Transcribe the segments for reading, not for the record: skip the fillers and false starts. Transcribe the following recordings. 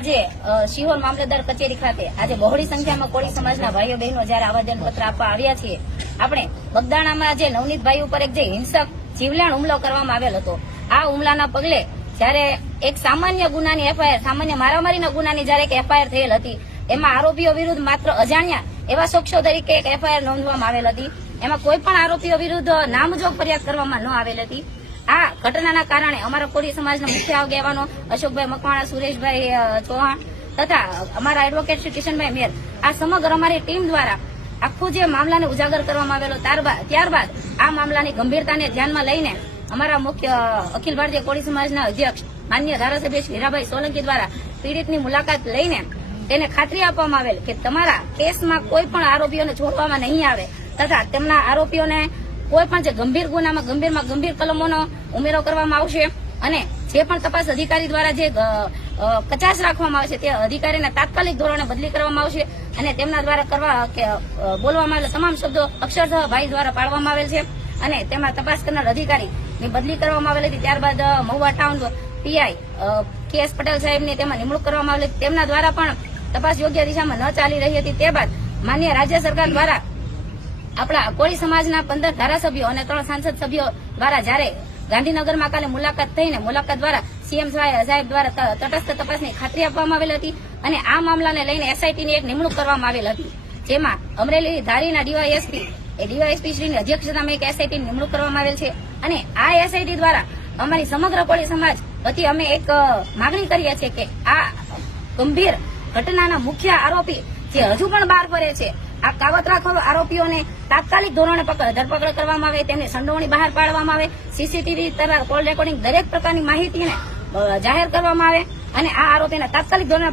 આજે શિહોર મામલતદાર કચેરી ખાતે આજે બહોળી સંખ્યામાં કોળી સમાજના ભાઈઓ બહેનો જયારે આવેદનપત્ર આપવા આવ્યા છીએ, આપણે બગદાણામાં જે નવનીતભાઈ ઉપર એક જે હિંસક જીવલેણ હુમલો કરવામાં આવેલ હતો, આ હુમલાના પગલે જયારે એક સામાન્ય ગુનાની એફઆઈઆર, સામાન્ય મારામારીના ગુનાની જયારે એક એફઆઈઆર થયેલ હતી, એમાં આરોપીઓ વિરુદ્ધ માત્ર અજાણ્યા એવા શખ્સો તરીકે એક એફઆઈઆર નોંધવામાં આવેલ હતી. એમાં કોઈ પણ આરોપીઓ વિરુદ્ધ નામજોગ ફરિયાદ કરવામાં ન આવેલ હતી. આ ઘટનાના કારણે અમારા કોળી સમાજના મુખ્ય આગેવાનો અશોકભાઈ મકવાણા, સુરેશભાઈ ચૌહાણ તથા અમારા એડવોકેટ શ્રી કિશનભાઈ મેર, આ સમગ્ર અમારી ટીમ દ્વારા આખું જે મામલાને ઉજાગર કરવામાં આવેલો, ત્યારબાદ આ મામલાની ગંભીરતાને ધ્યાનમાં લઈને અમારા મુખ્ય અખિલ ભારતીય કોળી સમાજના અધ્યક્ષ માન્ય ધારાસભ્ય શ્રી હીરાભાઈ સોલંકી દ્વારા પીડિતની મુલાકાત લઈને તેને ખાતરી આપવામાં આવેલ કે તમારા કેસમાં કોઈ પણ આરોપીઓને છોડવામાં નહીં આવે તથા તેમના આરોપીઓને કોઈ પણ જે ગંભીર ગુનામાં ગંભીર કલમોનો ઉમેરો કરવામાં આવશે અને જે પણ તપાસ અધિકારી દ્વારા જે કચાશ રાખવામાં આવશે તે અધિકારીના તાત્કાલિક ધોરણે બદલી કરવામાં આવશે અને તેમના દ્વારા બોલવામાં આવેલા તમામ શબ્દો અક્ષરશઃ ભાઈ દ્વારા પાડવામાં આવેલ છે અને તેમાં તપાસ કરનાર અધિકારીની બદલી કરવામાં આવેલી હતી. ત્યારબાદ Mahuva town PI KS Patel સાહેબની તેમાં નિમણૂક કરવામાં આવેલી. તેમના દ્વારા પણ તપાસ યોગ્ય દિશામાં ન ચાલી રહી હતી. ત્યારબાદ માન્ય રાજ્ય સરકાર દ્વારા આપણા કોળી સમાજના 15 ધારાસભ્યો અને 3 સાંસદ સભ્યો દ્વારા જયારે ગાંધીનગરમાં કાલે મુલાકાત થઈને મુલાકાત દ્વારા CM સાહેબ દ્વારા તટસ્થ તપાસની ખાતરી આપવામાં આવેલ હતી અને આ મામલાને લઈને SITની એક નિમણૂક કરવામાં આવેલ હતી, જેમાં અમરેલી ધારીના ડીવાયએસપી શ્રીની અધ્યક્ષતામાં એક SITની નિમણૂક કરવામાં આવેલ છે અને આ SIT દ્વારા અમારી સમગ્ર કોળી સમાજ વતી અમે એક માગણી કરીએ છીએ કે આ ગંભીર ઘટનાના મુખ્ય આરોપી જે હજુ પણ બહાર ફરે છે, આ કાવતરા આરોપીઓને તાત્કાલિક ધોરણે ધરપકડ કરવામાં આવે, તેમને સંડોવણી બહાર પાડવામાં આવે, CCTV તથા કોલ રેકોર્ડિંગ દરેક પ્રકારની માહિતીને જાહેર કરવામાં આવે અને આ આરોપીને તાત્કાલિક ધોરણે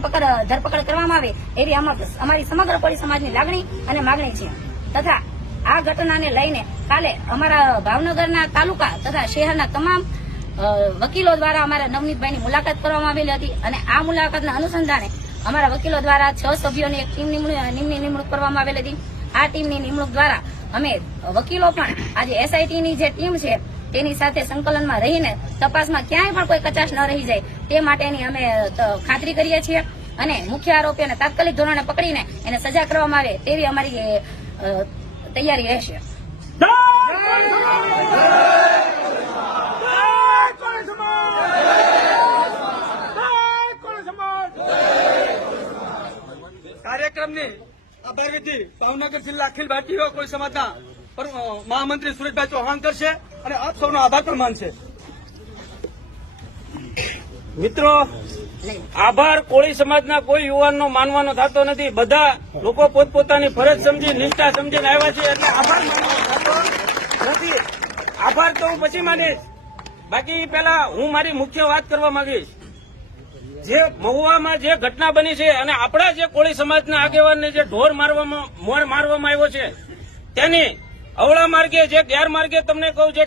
ધરપકડ કરવામાં આવે એવી અમારી સમગ્ર કોળી સમાજની લાગણી અને માગણી છે. તથા આ ઘટનાને લઈને કાલે અમારા ભાવનગરના તાલુકા તથા શહેરના તમામ વકીલો દ્વારા અમારા નવનીતભાઈની મુલાકાત કરવામાં આવેલી હતી અને આ મુલાકાતના અનુસંધાને અમારા વકીલો દ્વારા 6 સભ્યોની એક ટીમની નિમણૂક કરવામાં આવેલી હતી. આ ટીમની નિમણૂક દ્વારા અમે વકીલો પણ આજે SITની જે ટીમ છે તેની સાથે સંકલનમાં રહીને તપાસમાં ક્યાંય પણ કોઈ કચાશ ન રહી જાય તે માટેની અમે ખાતરી કરીએ છીએ અને મુખ્ય આરોપીઓને તાત્કાલિક ધોરણે પકડીને એને સજા કરવામાં આવે તેવી અમારી તૈયારી રહેશે. કાર્યક્રમની આભાર વિધિ ભાવનગર જિલ્લા અખિલ ભારતીય કોળી સમાજના મહામંત્રી સુરેશભાઈ ચૌહાણ કરશે અને આપ સૌનો આભાર પણ માનશે. મિત્રો, આભાર કોળી સમાજના કોઈ યુવાનનો માનવાનો થતો નથી. બધા લોકો પોતપોતાની ફરજ સમજી, નિષ્ઠા સમજીને આવ્યા છે એટલે આભાર માનવાનો થતો નથી. આભાર તો હું પછી માનીશ. બાકી પેલા હું મારી મુખ્ય વાત કરવા માંગીશ. જે મહુવામાં જે ઘટના બની છે અને આપણા જે કોળી સમાજના આગેવાનને જે ઢોર મારવામાં આવ્યો છે તેની અવળા માર્ગે જે ગેરમાર્ગે તમને કહું જે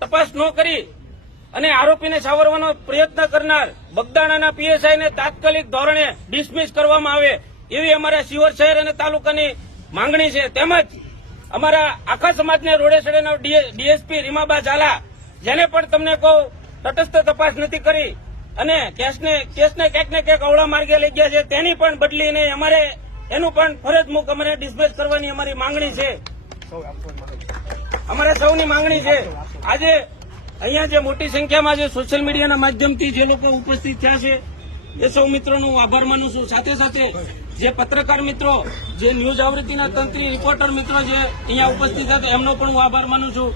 તપાસ ન કરી અને આરોપીને સાવરવાનો પ્રયત્ન કરનાર બગદાણાના PSI ને તાત્કાલિક ધોરણે ડિસમિસ કરવામાં આવે એવી અમારા શિહોર શહેર અને તાલુકાની માંગણી છે. તેમજ અમારા આખા સમાજને રોડે સડેના DSP રીમાબા ઝાલા, જેને પણ તમને કહું તટસ્થ તપાસ નથી કરી અને કેસને ક્યાંક ને ક્યાંક અવળા માર્ગે લઈ ગયા છે, તેની પણ બદલીને અમારે એનું પણ ફરજ મૂક અમારે ડિસમિસ કરવાની અમારી માંગણી છે. અમારા સૌની માંગણી છે. આજે અહીંયા જે મોટી સંખ્યામાં જે સોશિયલ મીડિયાના માધ્યમથી જે લોકો ઉપસ્થિત થયા છે એ સૌ મિત્રોનો હું આભાર માનું છું. સાથે સાથે જે પત્રકાર મિત્રો, જે ન્યૂઝ આવૃત્તિના તંત્રી રિપોર્ટર મિત્રો જે અહીંયા ઉપસ્થિત હતા એમનો પણ હું આભાર માનું છું.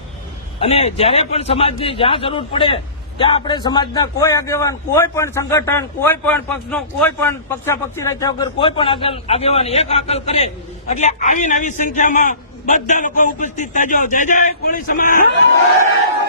અને જ્યારે પણ સમાજની જ્યાં જરૂર પડે ત્યાં આપણે સમાજના કોઈ આગેવાન, કોઈ પણ સંગઠન, કોઈ પણ પક્ષનો કોઈ પણ પક્ષાપક્ષી રાખ્યા વગર કોઈ પણ આગેવાન એક આકલ કરે એટલે આવીને આવી સંખ્યામાં બધા લોકો ઉપસ્થિત થજો. જય જય કોળી સમાજ.